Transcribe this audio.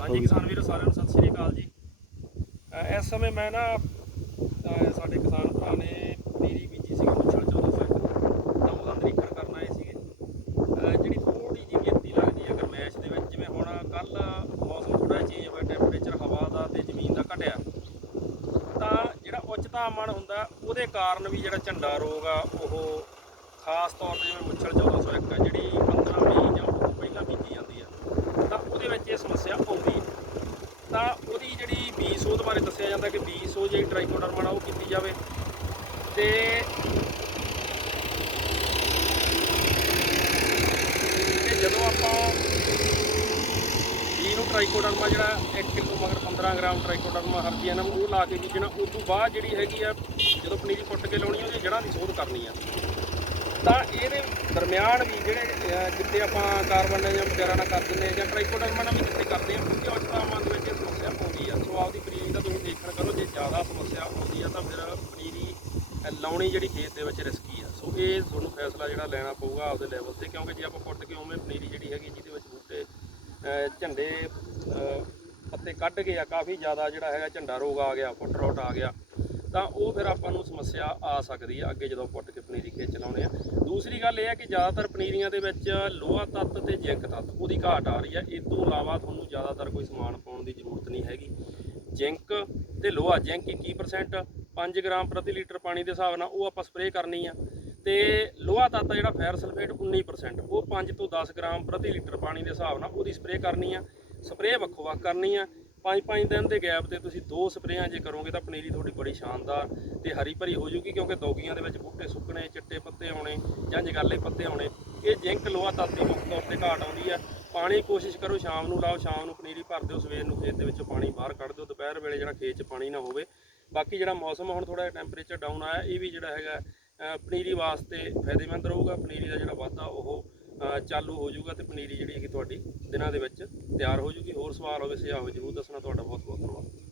ਹਾਂਜੀ ਕਿਸਾਨ ਵੀਰੋ ਸਾਰਿਆਂ ਨੂੰ ਸਤਿ ਸ਼੍ਰੀ ਅਕਾਲ ਜੀ। ਇਸ ਸਮੇਂ ਮੈਂ ਨਾ ਸਾਡੇ ਕਿਸਾਨ ਭਰਾ ਨੇ ਪਨੀਰੀ ਬੀਜੀ ਸੀ ਮੁੱਛੜ 1400 ਤਾਂ ਉਹਦਾ ਨਿਰੀਖਣ ਕਰਨ ਆਏ ਸੀਗੇ। ਜਿਹੜੀ ਥੋੜੀ ਜਿਹੀ ਗਿਣਤੀ ਲੱਗਦੀ ਹੈ ਗਰਮੈਸ਼ ਦੇ ਵਿੱਚ ਜਿਵੇਂ ਹੁਣ ਕੱਲ ਮੌਸਮ ਥੋੜਾ ਚੇਂਜ ਹੋਇਆ ਟੈਂਪਰੇਚਰ ਹਵਾ ਦਾ ਤੇ ਜ਼ਮੀਨ ਦਾ ਘਟਿਆ। ਤਾਂ ਜਿਹੜਾ ਉੱਚ ਤਾਪਮਾਨ ਹੁੰਦਾ ਉਹਦੇ ਕਾਰਨ ਵੀ ਜਿਹੜਾ ਝੰਡਾ ਰੋਗ ਆ ਉਹ ਖਾਸ ਤੌਰ ਤੇ ਜਿਵੇਂ ਮੁੱਛੜ 1401 ਆ ਜਿਹੜੀ 15 ਮਈ ਜਾਂ ਉਹ ਤੋਂ ਪਹਿਲਾਂ ਬੀਜੀ ਜਾਂਦੀ ਆ। ਤਾਂ ਉਹਦੇ ਵਿੱਚ ਇਹ ਸਮੱਸਿਆ ਆਉਂਦੀ ਹੈ ਤਾਂ ਉਹਦੀ ਜਿਹੜੀ ਬੀਜ ਸੋਧ ਬਾਰੇ ਦੱਸਿਆ ਜਾਂਦਾ ਕਿ ਬੀਜ ਸੋਧ ਜਿਹੜੀ ਟ੍ਰਾਈਕੋਡਰਮਾ ਉਹ ਕੀਤੀ ਜਾਵੇ। ਤੇ ਜਦੋਂ ਆਪਾਂ ਬੀਜ ਨੂੰ ਟ੍ਰਾਈਕੋਡਰਮਾ ਜਿਹੜਾ 1 ਕਿਲੋ ਮਗਰ 15 ਗ੍ਰਾਮ ਟ੍ਰਾਈਕੋਡਰਮਾ ਹਰਜੀਆਨਮ ਉਹ ਲਾ ਕੇ ਬੀਜਣਾ ਉਸ ਤੋਂ ਬਾਅਦ ਜਿਹੜੀ ਹੈਗੀ ਆ ਜਦੋਂ ਪਨੀਰੀ ਪੁੱਟ ਕੇ ਲਾਉਣੀ ਆ ਉਹਦੀ ਜੜ੍ਹਾਂ ਦੀ ਸੋਧ ਕਰਨੀ ਆ। ਤਾਂ ਇਹਦੇ ਦਰਮਿਆਨ ਵੀ ਜਿਹੜੇ ਅਹ, ਜਿੱਥੇ ਆਪਾਂ ਕਾਰਬਨ ਜਾਂ ਵਗੈਰਾ ਨਾਲ ਕਰ ਦਿੰਦੇ ਹਾਂ ਜਾਂ ਟ੍ਰਾਈਕੋਡਰਮਾ ਨਾਲ ਵੀ ਜਿੱਥੇ ਕਰਦੇ ਹਾਂ ਕਿਉਂਕਿ ਉੱਚ ਤਾਪਮਾਨ ਦੇ ਵਿੱਚ ਇਹ ਸਮੱਸਿਆ ਆਉਂਦੀ ਆ ਸੋ ਆਪਦੀ ਪਨੀਰੀ ਦਾ ਤੁਸੀਂ ਦੇਖਣ ਕਰੋ ਜੇ ਜ਼ਿਆਦਾ ਸਮੱਸਿਆ ਆਉਂਦੀ ਆ ਤਾਂ ਫਿਰ ਪਨੀਰੀ ਅਹ, ਲਾਉਣੀ ਜਿਹੜੀ ਖੇਤ ਦੇ ਵਿੱਚ ਰਿਸਕੀ ਆ। ਸੋ ਇਹ ਤੁਹਾਨੂੰ ਫੈਸਲਾ ਜਿਹੜਾ ਲੈਣਾ ਪਊਗਾ ਆਪਦੇ ਲੈਵਲ ਤੇ, ਕਿਉਂਕਿ ਜੇ ਆਪਾਂ ਪੁੱਟ ਕੇ ਉਵੇਂ ਪਨੀਰੀ ਜਿਹੜੀ ਹੈਗੀ ਜਿਹਦੇ ਵਿੱਚ ਬੂਟੇ ਝੰਡੇ ਪੱਤੇ ਕੱਢ ਗਏ ਆ, ਕਾਫੀ ਜ਼ਿਆਦਾ ਜਿਹੜਾ ਹੈਗਾ ਝੰਡਾ ਰੋਗ ਆ ਗਿਆ, ਫੁੱਟ ਰੋਟ ਆ ਗਿਆ, ਤਾਂ ਉਹ ਫਿਰ ਆਪਾਂ ਨੂੰ ਸਮੱਸਿਆ ਆ ਸਕਦੀ ਹੈ ਅੱਗੇ ਜਦੋਂ ਪੁੱਟ ਕੇ ਪਨੀਰੀ ਖੇਤ ਚਲਾਉਣੇ ਆ। ਦੂਸਰੀ ਗੱਲ ਇਹ ਹੈ ਕਿ ਜ਼ਿਆਦਾਤਰ ਪਨੀਰੀਆਂ ਦੇ ਵਿੱਚ ਲੋਹਾ ਤੱਤ ਤੇ ਜ਼ਿੰਕ ਤੱਤ, ਉਹਦੀ ਘਾਟ ਆ ਰਹੀ ਹੈ ਇਸ ਤੋਂ ਇਲਾਵਾ ਤੁਹਾਨੂੰ ਜ਼ਿਆਦਾਤਰ ਕੋਈ ਸਮਾਨ ਪਾਉਣ ਦੀ ਜ਼ਰੂਰਤ ਨਹੀਂ ਹੈਗੀ। ਜ਼ਿੰਕ ਤੇ ਲੋਹਾ, ਜ਼ਿੰਕ 21% 5 ਗ੍ਰਾਮ ਪ੍ਰਤੀ ਲੀਟਰ ਪਾਣੀ ਦੇ ਹਿਸਾਬ ਨਾਲ ਉਹ ਆਪਾਂ ਸਪਰੇਅ ਕਰਨੀ ਆ। ਤੇ ਲੋਹਾ ਤੱਤ ਜਿਹੜਾ ਫੈਰ ਸਲਫੇਟ 19% ਉਹ 5 ਤੋਂ 10 ਗ੍ਰਾਮ ਪ੍ਰਤੀ ਲੀਟਰ ਪਾਣੀ ਦੇ ਹਿਸਾਬ ਨਾਲ ਉਹਦੀ ਸਪਰੇਅ ਕਰਨੀ ਆ। ਸਪਰੇਅ ਵੱਖੋ ਵੱਖ ਕਰਨੀ ਆ। ਪੰਜ ਪੰਜ ਦਿਨ ਦੇ ਗੈਪ ਤੇ ਤੁਸੀਂ ਦੋ ਸਪਰੇਆਂ ਜੇ ਕਰੋਗੇ ਤਾਂ ਪਨੀਰੀ ਤੁਹਾਡੀ ਬੜੀ ਸ਼ਾਨਦਾਰ ਤੇ ਹਰੀ ਭਰੀ ਹੋ ਜੂਗੀ ਕਿਉਂਕਿ ਦੋਗੀਆਂ ਦੇ ਵਿੱਚ ਬੂਟੇ ਸੁੱਕਣੇ, ਚਿੱਟੇ ਪੱਤੇ ਆਉਣੇ ਜਾਂ ਜਗਾਲੇ ਪੱਤੇ ਆਉਣੇ। ਇਹ ਜ਼ਿੰਕ ਲੋਹਾ ਤੱਤ ਦੀ ਮੁੱਖ ਤੌਰ ਤੇ ਘਾਟ ਆਉਂਦੀ ਆ। ਪਾਣੀ ਕੋਸ਼ਿਸ਼ ਕਰੋ ਸ਼ਾਮ ਨੂੰ ਲਾਓ, ਸ਼ਾਮ ਨੂੰ ਪਨੀਰੀ ਭਰ ਦਿਓ, ਸਵੇਰ ਨੂੰ ਖੇਤ ਦੇ ਵਿੱਚੋਂ ਪਾਣੀ ਬਾਹਰ ਕੱਢ ਦਿਓ। ਦੁਪਹਿਰ ਵੇਲੇ ਜਿਹੜਾ ਖੇਤ 'ਚ ਪਾਣੀ ਨਾ ਹੋਵੇ ਬਾਕੀ ਜਿਹੜਾ ਮੌਸਮ ਆ, ਹੁਣ ਥੋੜਾ ਟੈਂਪਰੇਚਰ ਡਾਊਨ ਆਇਆ ਇਹ ਵੀ ਜਿਹੜਾ ਹੈਗਾ ਪਨੀਰੀ ਵਾਸਤੇ ਫਾਇਦੇਮੰਦ ਰਹੂਗਾ ਪਨੀਰੀ ਦਾ ਜਿਹੜਾ ਵਾਧਾ ਉਹ ਚਾਲੂ ਹੋ ਜਾਊਗਾ ਤੇ ਪਨੀਰੀ ਜਿਹੜੀ ਹੈਗੀ ਤੁਹਾਡੀ ਦਿਨਾਂ ਦੇ ਵਿੱਚ ਤਿਆਰ ਹੋ ਜਾਊਗੀ। ਹੋਰ ਸਵਾਲ ਹੋਵੇ ਸੁਝਾਅ ਹੋਵੇ ਜਰੂਰ ਦੱਸਣਾ। ਤੁਹਾਡਾ ਬਹੁਤ ਬਹੁਤ ਧੰਨਵਾਦ।